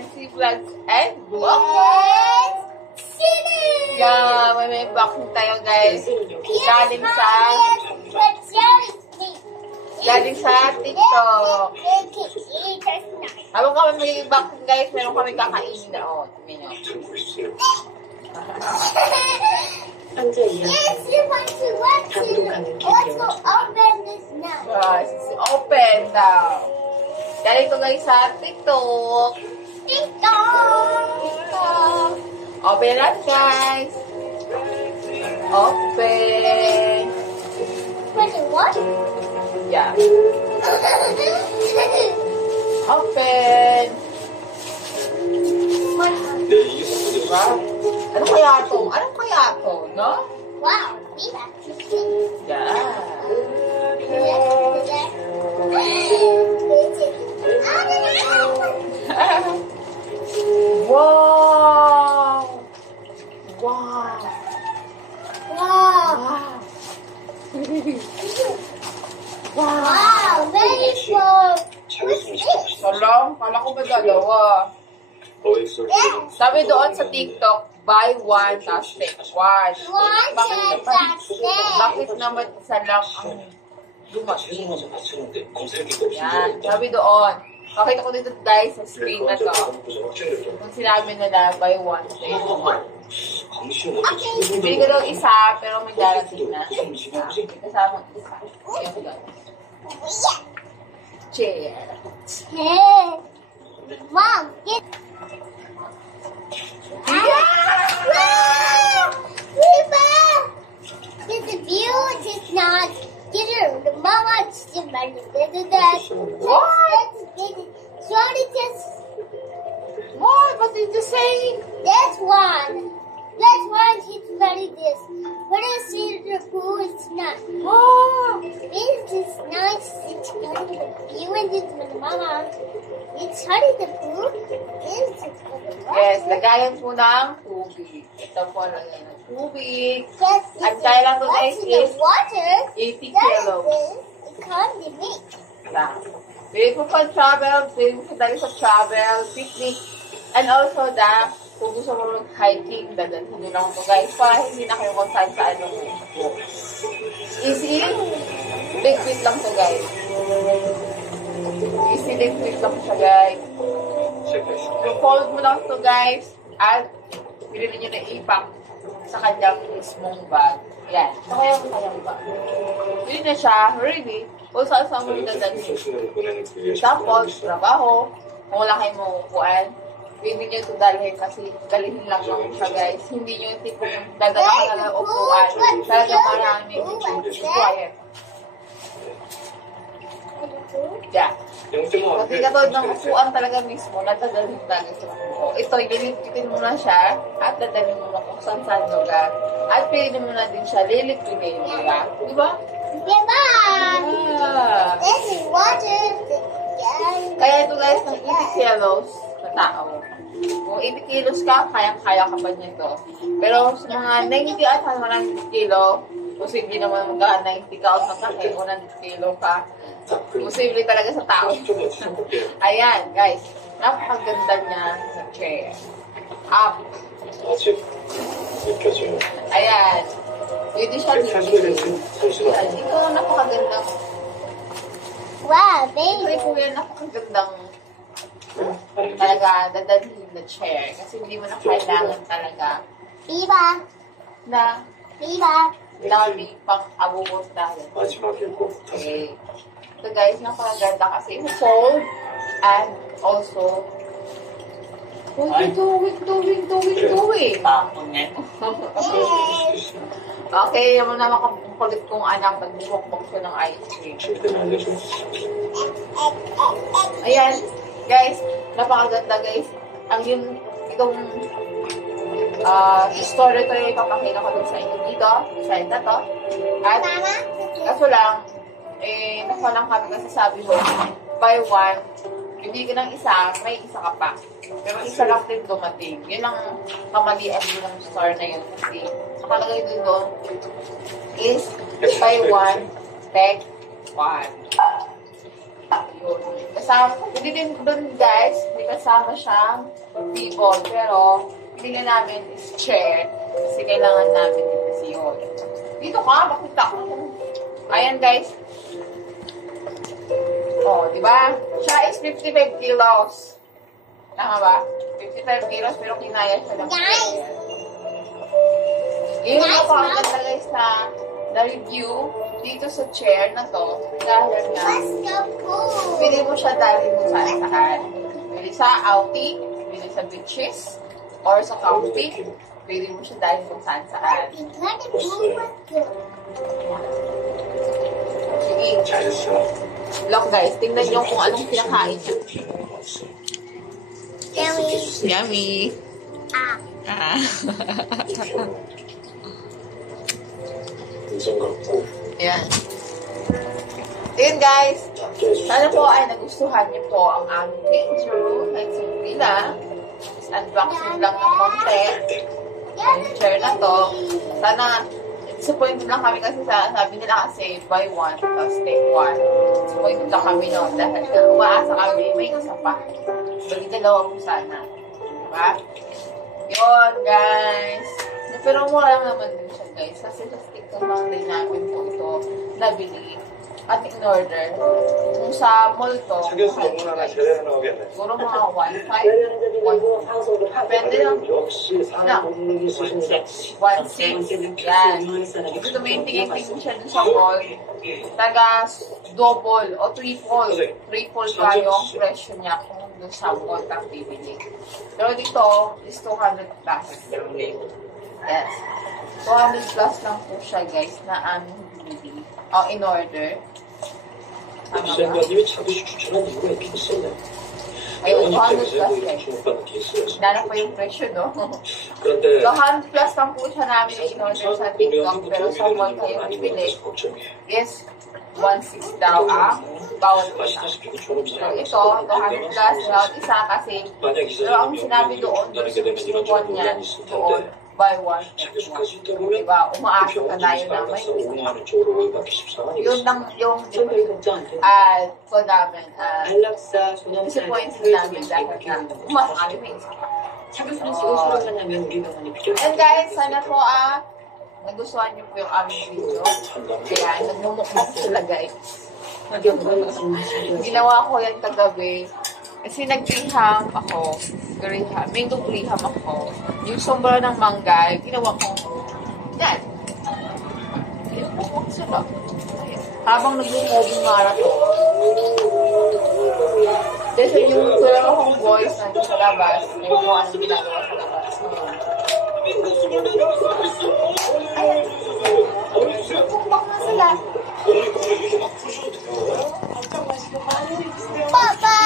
NC Vlogs and Vlogs City! Yeah, may unboxing tayo guys. Galing sa TikTok. Habang kami may unboxing guys, meron kami kakainin na. Oh, tingnan nyo. Yes, you want to watch it. Let's go open this now. Yes, open now. Galing to guys sa TikTok. TikTok. Open natin guys. Open. What you want? Yeah. Open. Wow. Ano kaya to? Ano kaya to, no? Wow, we have to see. Yeah. Wow! Wow! Wow. Wow! Wow, very cool. What's this? Salam, kala ko ba dalawa? Sabi doon sa TikTok, buy one, tapos take one. Bakit naman isa lang ang dumating? Yan, sabi doon. Pakita ko dito guys sa screen na to. Kung sinabi nila, buy one, take one. Bili ko daw isa, pero may darating na. Kasama isa. Yan ko daw. Chair. Hey. Mom, get. Wow! This is view, it's not. Get her, the mama, she's ready to do that. What? Sorry, just. What? What did you say? That's one. That's one, she's ready this. What is the pool? It's not. Oh! It's just nice. It's not you and this with mama. It's hardly the pool. It's Yes, lagayan po ng tubig. Ito po lagayan ng tubig. yes, Ang kaya lang to guys what's in the is water. 80 That kilos. is it can't be made. Bili ko pa travel, bili ko dali sa travel, picnic, and also kung gusto mo mag-hiking, dadalhin nyo lang ito guys, para hindi na kayo kung saan mo. Easy, liquid lang to guys. Easy liquid lang siya guys. I-fold mo lang ito guys, at bilhin nyo na ipak sa kanyang mismong bag. Yan. Ito kayang bag. Yun na siya, ready. Kung saan mo dadalhin. Tapos, trabaho. Kung wala kayong makukuhaan, hindi nyo ito dalhin kasi dalhin lang siya guys. Hindi nyo yung tipo yung dadala ka na upuan. Talaga maraming quiet. Yeah. Kasi katulad ng upuan talaga mismo, natadalhin talaga sa upo. Ito, ililipitin mo na siya at dadalhin mo na kung saan lugar. At pwede mo na din siya lilipitin, di ba? Di ba? Diba? Yeah. This is water. Kaya ito guys, ng 80 kilos na tao. Kung 80 kilos ka, kaya ka pa niya ito. Pero sa mga 90 at 100 kilo, posible naman mag-90 ka o sa kaki, 100 kilo ka. Posible talaga sa tao. Ayan, guys. Napakaganda niya sa chair. Up. Ayan. Pwede siya dito. Ayan, ito napakaganda. Wow, baby. Ito po yan, napakagandang talaga dadalhin na chair. Kasi hindi mo na kailangan talaga Diba? na Diba? lagi pang abubot dahil. Okay. So guys, napakaganda kasi fold and also what are you doing? Okay, yung na makakulit kong anak pag-bukbok ko ng ice cream. Ayan, guys, napakaganda guys. Ang itong story ko yung ipapakita ko din sa inyo dito, sa ito to. At kaso lang, nakuha lang kami kasi sabi mo, buy one, hindi ka ng isa, may isa ka pa. Pero isa lang din dumating. Yun ang kamalian din ng store na yun. Kasi nakalagay din doon is buy one, take one. Yun. Kasi Hindi din doon guys, hindi kasama siyang table, pero pinili namin is chair kasi kailangan namin din kasi yun. Dito ka, makita ko. Ayan guys. Oh, di ba? Siya is 55 kilos. Tama ba? 55 kilos pero kinaya siya ng chair. Yun ako ang ganda guys na review dito sa chair na to dahil nga pili mo siya dahil mo saan. Pili sa outing, pili sa beaches, or sa camping, pili mo siya dahil mo saan. Sige. Look guys, tingnan nyo kung anong pinakain niya. Yummy. Yummy. Ayan. Ayan guys. Sana po ay nagustuhan niyo po ang aming picture at simula. Unboxing lang ng konti. Ang chair na to. Sana disappointed lang kami kasi sabi nila kasi buy one tapos take one. Disappointed lang kami noon dahil umaasa kami may isa pa. Bali dalawa po sana. Diba? Yun guys. Pero mura lang naman din siya guys. Kasi sa TikTok lang din namin po ito nabili at in-order. Kung sa mall to, siguro mga 1.5, 1.2. Depende lang. Na, 1.6. Yan. Ito tumitingin-tingin siya dun sa mall. Taga double o triple. Triple pa yung presyo niya kung dun sa mall kang bibili. Pero dito is 200 plus. Yes. 200 plus lang po siya guys na aming bibili. O in order. 지사님이 차비시 추천한 이유가 있긴 있었네. Ayun, 200 plus guys. Dala pa yung presyo, no? 그런데 200 plus lang po siya namin in-order sa TikTok, pero sa mall kayo bibili is 1.6 daw ang bawat isa. So ito, 200 plus bawat isa kasi pero ang sinabi doon, doon sa pinukuhan niya, doon, buy one, take one. Diba? Umaasa ka tayo na may yun lang yung ko namin. Disappointed namin dahil na umaasa kami may isa. And guys, sana po nagustuhan niyo po yung aming video. Kaya nagmumukmuk sila guys. Ginawa ko yan kagabi. Kasi nag-graham ako. Mango graham ako. Yung sombra ng mangga, ginawa ko. Yan. Ginawa sila. Habang nag-moving marathon. Kasi yung dalawa kong boys nandun sa labas, may kung anong ginagawa sa labas. Ayan. Bukbak na sila. Papa!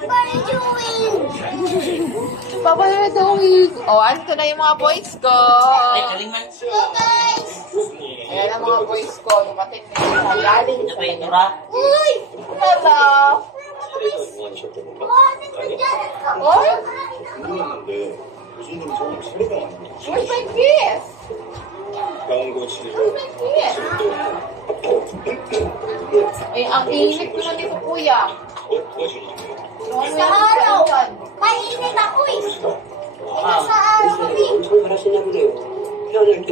What are you doing? Papa, what are you doing? Oh, andito na yung mga boys ko. Hello guys! Ayan ang mga boys ko. Dumating na sa galing sa kanya. Uy! Hello! Oy! Where's my kiss? Where's my kiss? Eh, ang init naman dito, kuya. Sa araw! Mainit ako eh! Sa araw kami!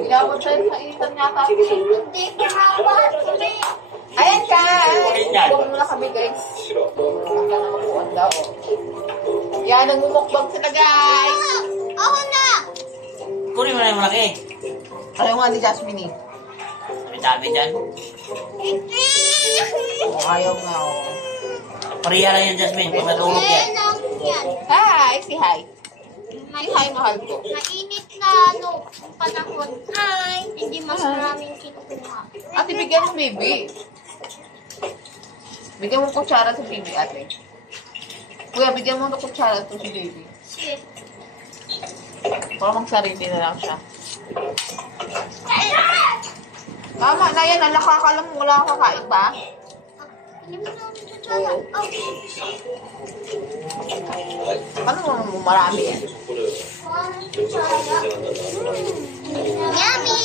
Inabot tayo sa initan nga kami. Hindi, kahapon kami! Ayan ka! Huwag muna kami, guys. Huwag ka na mabuhan daw. Yan, nagmumukbang sila, guys. Ako na! Kunin mo na yung malaki. Ayaw nga ni Jasmine eh. Dami dyan. Ayaw nga, oh. Pariya lang yan, Jasmine. Kung natulog yan. Yan. Hi! Say hi. Say hi, mahal ko. Mainit na panahon ay hindi mas maraming kinukuha. Ate, bigyan ng baby. Bigyan mo kutsara sa baby, ate. Kuya, bigyan mo ng kutsara to si baby. Shit. Para magsarili na lang siya. Tama na yan. Ang nakakalam mo. Wala kang kakain ba? Hindi mo na ako tutsala. Ano mo marami yan? Yummy!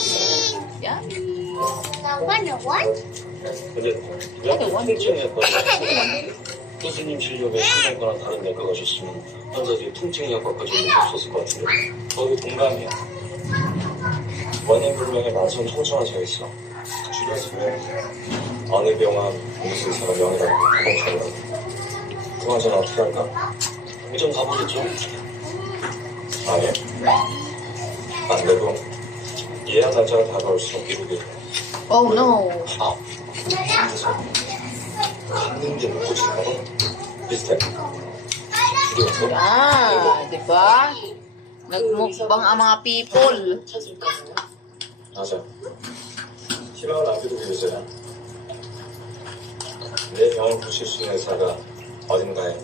Yan. Now, one. 근데 왜 통증이었거나 교수님 진료에 신경과나 다른 내과 가셨으면 환자들이 통증이었과까지 올 수 없었을 것 같은데 거기 동감이야. 원인 불명의 만성 통증환 져 있어. 줄여서는 어느 병원 무슨 의사가 명의라고 가더라고. 그나저나 어떻게 할까? 좀 가보겠죠? 아니 안 돼도 예약 날짜가 다가올수록 미루게 돼. Oh no. 갔는 게 먹고 싶은 거 비슷해. 줄였어? Ah, di ba? Nagmukbang ang mga people. 맞아. 희망을 남겨두고 계세요. 내 병을 보실 수 있는 의사가 어딘가에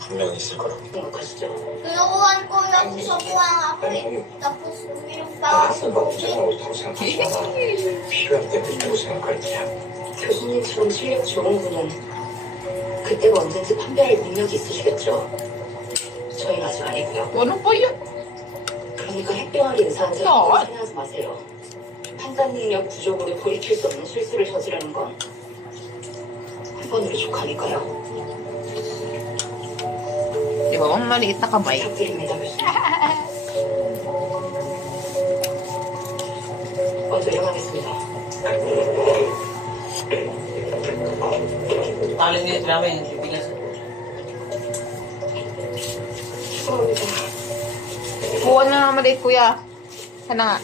분명히 있을 거라고. Kinukuhan ko lang sa buwan ako eh. Tapos uminom pa ako. 걱정은 옳다고 생각하지만 필요할 때도 있다고 생각할 테야. 교수님처럼 실력 좋은 분은 그때가 언제인지 판별할 능력이 있으시겠죠. 저희는 아직 아니고요. Ano po yun? 그러니까 핵병아리 의사한테 생각하지 마세요. 판단 능력 부족으로 돌이킬 수 없는 실수를 저지르는 건 한 번으로 족하니까요. Di ba? Ang maliit na kamay. 부탁드립니다, 교수님. 먼저 일어나겠습니다. Paling niya namin, bilas. 죄송합니다. Kuha na nga maliit, kuya. Sana nga.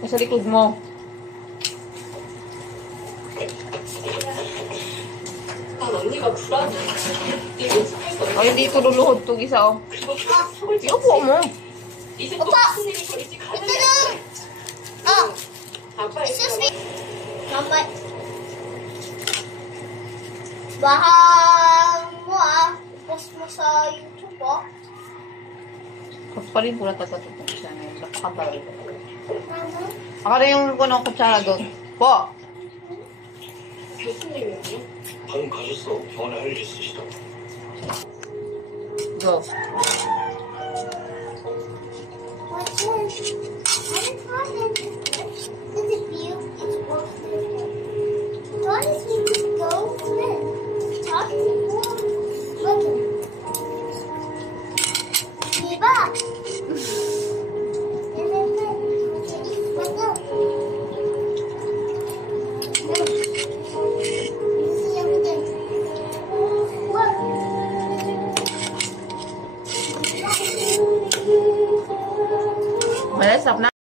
Nasa likod mo. 난 언니가 불안해. 이거 살수 없어. O, hindi ito luluhod to isa, oh. 그리고 속을 Iupo mo. 이제 또 무슨 일이 벌일지 가능해. Oh, 아빠 excuse me. 있으면 Mama. Baka mo post mo sa YouTube Kapalin ko na tatatutong siya na yun. Kapalin. Mama. Akala yung ko ng kutsara doon. Po. 교수님이요? 방금 가셨어. 병원에 할 일 있으시다고. Go. What's this? I'm tired. Does it feel it's working? Why does he just go in? Talk to me. Look. Diba? Let's go. See everything. Look. Malas, stop na.